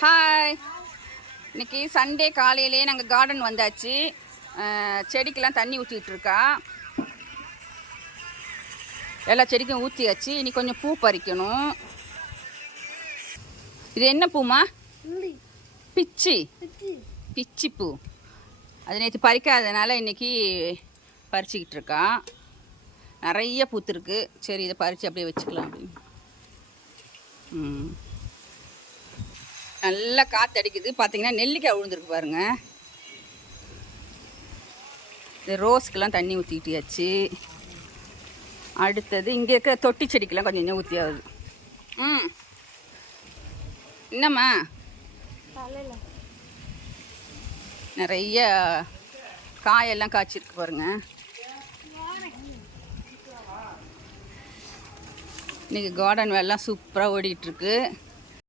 Hi, இன்னைக்கு Sunday காலையிலே நாங்கள் கார்டன் வந்தாச்சு. செடிக்கெல்லாம் தண்ணி ஊற்றிட்டு இருக்கா. எல்லா செடிக்கும் ஊற்றியாச்சு. இனி கொஞ்சம் பூ பறிக்கணும். இது என்ன பூமா? பிச்சி பிச்சி பூ. அது நேற்று பறிக்காததுனால இன்னைக்கு பறிச்சுக்கிட்டு இருக்கா. நிறைய பூத்துருக்கு. சரி, இதை பறித்து அப்படியே வச்சுக்கலாம் அப்படின்னு. நல்லா காற்றடிக்குது. பார்த்தீங்கன்னா நெல்லிக்காய் விழுந்துருக்கு பாருங்க. இந்த ரோஸ்க்கெல்லாம் தண்ணி ஊற்றிக்கிட்டியாச்சு. அடுத்தது இங்கே இருக்கிற தொட்டி செடிக்கெல்லாம் கொஞ்சம் இன்னும் ஊற்றியாகுது. என்னம்மா? நிறைய காயெல்லாம் காய்ச்சிருக்கு பாருங்க. இன்றைக்கி கார்டன் வேலைலாம் சூப்பராக ஓடிட்டுருக்கு.